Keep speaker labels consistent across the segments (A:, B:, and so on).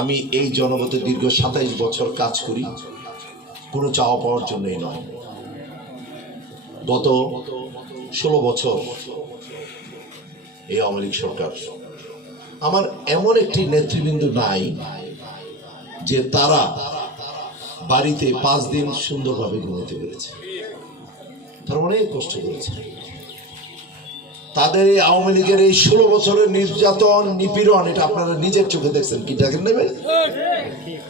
A: আমি এই জনগতে দীর্ঘ সাতাইশ বছর কাজ করি। কোনো চাওয়া পাওয়ার জন্যই নয়। গত ষোলো বছর এই আওয়ামী সরকার আমার এমন একটি নেতৃবৃন্দ নাই যে তারা বাড়িতে পাঁচ দিন সুন্দরভাবে ঘুমাতে পেরেছে। তারা অনেক কষ্ট করেছে। তাদের এই আওয়ামী লীগের এই ষোলো বছরের নির্যাতন, নিপীড়ন, এটা আপনারা নিজের চোখে দেখছেন, কি দেখেন নেবেন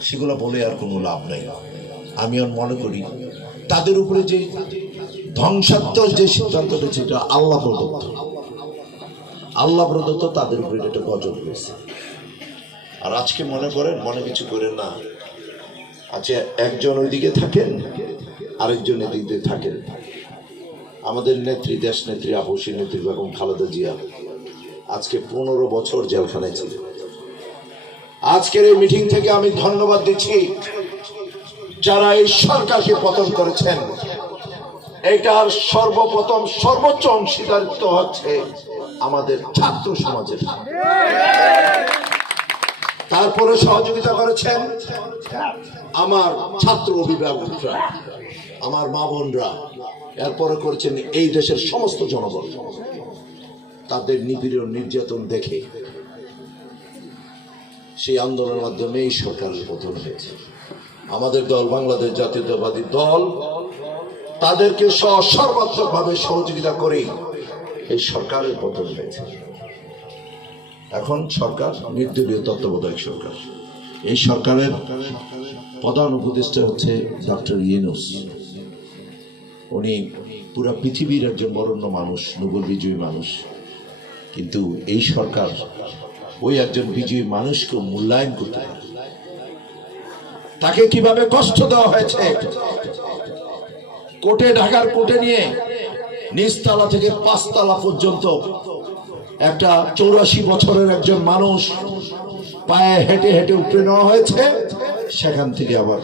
A: সেগুলো বলে আর কোনো লাভ নেই। আমি আর মনে করি, তাদের উপরে যে ধ্বংসাত্মক যে সিদ্ধান্ত রয়েছে এটা আল্লাহ প্রদত্ত আল্লাহ প্রদত্ত তাদের উপরে এটা গজব হয়েছে। আর আজকে মনে করেন, মনে কিছু করেন না। আচ্ছা একজন ওইদিকে থাকেন, আরেকজন এদিকে থাকেন। আমাদের নেত্রী দেশ নেত্রী আপসী নেত্রী বেগম খালেদা জিয়া আজকে পনেরো বছর জেলখানায় ছিল। আজকের এই মিটিং থেকে আমি ধন্যবাদ দিচ্ছি যারা এই সরকারকে পতন করেছেন। এটার সর্বপ্রথম সর্বোচ্চ অংশীদারিত্ব হচ্ছে আমাদের ছাত্র সমাজের। তারপরে সহযোগিতা করেছেন আমার ছাত্র অভিভাবকরা, আমার মা বোনরা। এরপরে করেছেন এই দেশের সমস্ত জনগণ। তাদের নিপীড়ন নির্যাতন দেখে সেই আন্দোলনের মাধ্যমে এই সরকারের পতন হয়েছে। আমাদের দল, বাংলাদেশ জাতীয়তাবাদী দল, তাদেরকে সর্বাত্মকভাবে সহযোগিতা করে এই সরকারের পতন হয়েছে। এখন সরকার নির্দলীয় তত্ত্বাবধায়ক সরকার। এই সরকারের প্রধান উপদেষ্টা হচ্ছে ডক্টর ইয়েনুস উনি পুরা পৃথিবীর একজন বরণ্য মানুষ, নোবেল বিজয়ী মানুষ। কিন্তু এই সরকার ওই একজন বিজয়ী মানুষকে মূল্যায়ন করতে পারে। তাকে কীভাবে কষ্ট দেওয়া হয়েছে? কোর্টে, ঢাকার কোর্টে নিয়ে নিচতলা থেকে পাঁচতলা পর্যন্ত একটা চৌরাশি বছরের একজন মানুষ পায়ে হেঁটে হেঁটে উপরে নেওয়া হয়েছে, সেখান থেকে আবার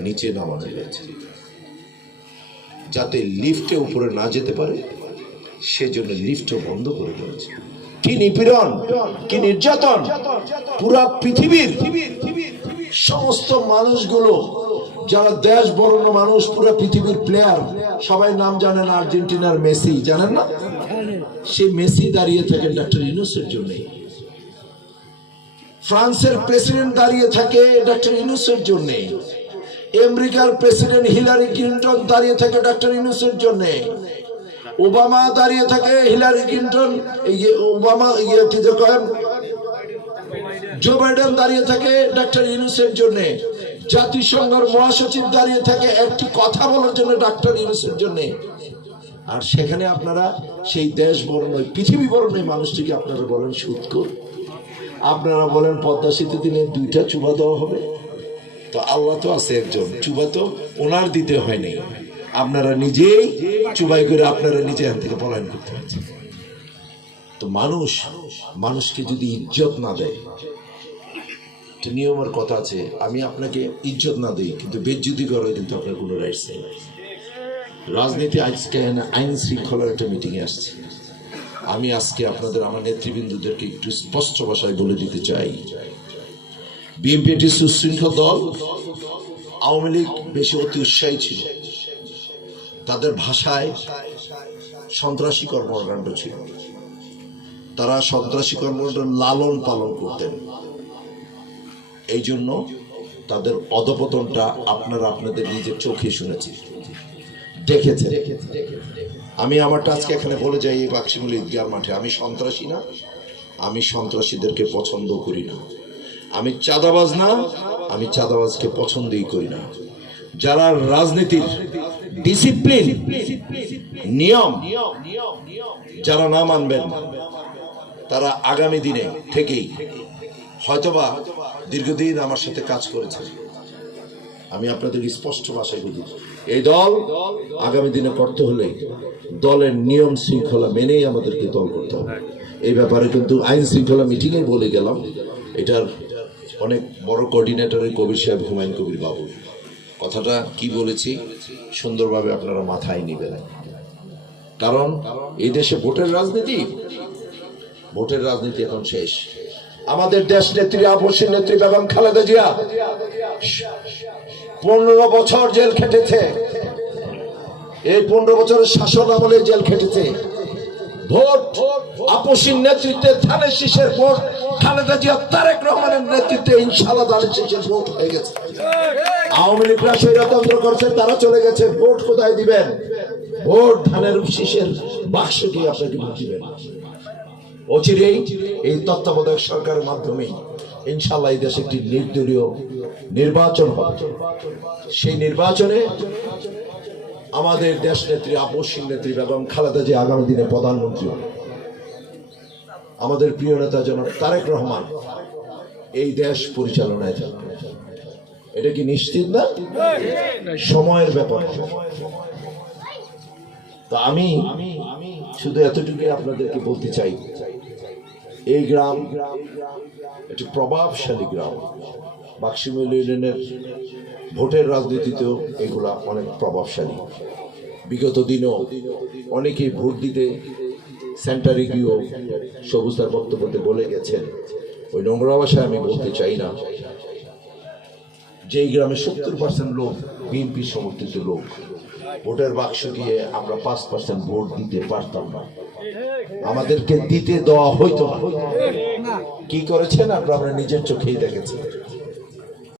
A: নিচে নামানো হয়েছে। যাতে লিফটে উপরে না যেতে পারে, সেজন্য লিফটও বন্ধ করে দিয়েছে। কি নিপীড়ন, কি নির্যাতন, পুরা পৃথিবীর সমস্ত মানুষগুলো, যারা দেশ বরণ্য মানুষ, পুরা পৃথিবীর প্লেয়ার সবাই নাম জানেন আর্জেন্টিনার মেসি, জানেন না? সেই মেসি দাঁড়িয়ে থাকেন ডাক্তার ইউনুসের জন্য। ফ্রান্সের প্রেসিডেন্ট দাঁড়িয়ে থাকে ডাক্তার ইউনুসের জন্য। আমেরিকার প্রেসিডেন্ট হিলারি ক্লিন্টন দাঁড়িয়ে থাকে ডক্টর ইউনুসের জন্য। ওবামা দাঁড়িয়ে থাকে হিলারি ক্লিন্টন ওবামা ইয়ে কি যে কয়েন জো বাইডেন দাঁড়িয়ে থাকে ডক্টর ইউনুসের জন্য। জাতিসংঘের মহাসচিব দাঁড়িয়ে থাকে একটি কথা বলার জন্য ডক্টর ইউনুসের জন্য। আর সেখানে আপনারা সেই দেশ বরণ পৃথিবী বরণ এই মানুষটিকে আপনারা বলেন সুৎকর। আপনারা বলেন পদ্মা দিনে দুইটা চুবা দেওয়া হবে। তো আল্লাহ তো আছে একজন। চুবা তো ওনার দিতে হয়নি আপনারা নিজেই চুবাই করে আপনারা নিজে এখান থেকে পলায়ন করতে হয়েছে তো মানুষ, মানুষকে যদি ইজ্জত না দেয়, একটা নিয়মের কথা আছে, আমি আপনাকে ইজ্জত না দিই, কিন্তু বেজ্জুতি করার কিন্তু আপনার কোনো রাইটস নেই। রাজনীতি আজকে আইন শৃঙ্খলার একটা মিটিংয়ে আসছে। আমি আজকে আপনাদের, আমার নেতৃবৃন্দদেরকে একটু স্পষ্ট ভাষায় বলে দিতে চাই। বিএনপি একটি সুশৃঙ্খল দল আওয়ামী লীগ বেশি অতি উৎসাহী ছিল। তাদের ভাষায় সন্ত্রাসী কর্মকাণ্ড ছিল। তারা সন্ত্রাসী কর্মকাণ্ড লালন পালন করতেন। এই জন্য তাদের অধপতনটা আপনারা আপনাদের নিজের চোখে শুনেছি। দেখেছে আমি আমারটা আজকে এখানে বলে যাই এই বাক্সিমুল ঈদগার মাঠে। আমি সন্ত্রাসী না। আমি সন্ত্রাসীদেরকে পছন্দ করি না। আমি চাঁদাবাজ না, আমি চাঁদাবাজকে পছন্দই করি না। যারা রাজনীতির ডিসিপ্লিন, নিয়ম, যারা না মানবেন, তারা আগামী দিনে থেকেই হয়তোবা দীর্ঘদিন আমার সাথে কাজ করেছে আমি আপনাদের স্পষ্ট ভাষায় বলি, এই দল আগামী দিনে করতে হলে দলের নিয়ম শৃঙ্খলা মেনেই আমাদেরকে দল করতে হবে। এই ব্যাপারে কিন্তু আইন শৃঙ্খলা মিটিংয়ে বলে গেলাম, এটার অনেক বড় কোঅর্ডিনেটরের কবির সাহেব, হুমায়ুন কবির বাবু। কথাটা কি বলেছি? সুন্দরভাবে আপনারা মাথায় নিবেন। কারণ এই দেশে ভোটের রাজনীতি ভোটের রাজনীতি এখন শেষ। আমাদের দেশ নেত্রী আপসী নেত্রী বেগম খালেদা জিয়া পনেরো বছর জেল খেটেছে। এই পনেরো বছরের শাসন আমলে জেল খেটেছে। ভোট, আপসীর নেতৃত্বে ধানের শীষের ভোট, খালেদা জিয়া, তারেক রহমানের নেতৃত্বে ইনশাল্লাহ ধানের শীষের ভোট হয়ে গেছে। আওয়ামী লীগরা স্বৈরতন্ত্র করছে, তারা চলে গেছে, ভোট কোথায় দিবেন? ভোট ধানের শীষের বাক্স দিয়ে আপনাকে ভোট দিবেন। অচিরেই এই তত্ত্বাবধায়ক সরকারের মাধ্যমেই ইনশাল্লাহ এই দেশে একটি নির্দলীয় নির্বাচন হবে। সেই নির্বাচনে আমাদের দেশ নেত্রী, আপসীন নেত্রী এবং খালেদা যে আগামী দিনে প্রধানমন্ত্রী আমাদের প্রিয় নেতা জনাব তারেক রহমান এই দেশ পরিচালনায় থাকবে। এটা কি নিশ্চিত না? সময়ের ব্যাপার। তা আমি শুধু এতটুকুই আপনাদেরকে বলতে চাই। এই গ্রাম একটি প্রভাবশালী গ্রাম। বাক্সিমুল ইউনিয়নের ভোটের রাজনীতিতেও এগুলা অনেক প্রভাবশালী। বিগত দিনও অনেকেই ভোট দিতে সেন্টারে গিয়েও সবুজ তার বক্তব্যতে বলে গেছেন, ওই নোংরা ভাষায় আমি বলতে চাই না। যেই গ্রামে সত্তর পার্সেন্ট লোক বিএনপি সমর্থিত লোক, ভোটের বাক্স দিয়ে আমরা পাঁচ পার্সেন্ট ভোট দিতে পারতাম না। আমাদেরকে দিতে দেওয়া হইতো না। কি করেছেন আপনারা নিজের চোখেই দেখেছেন।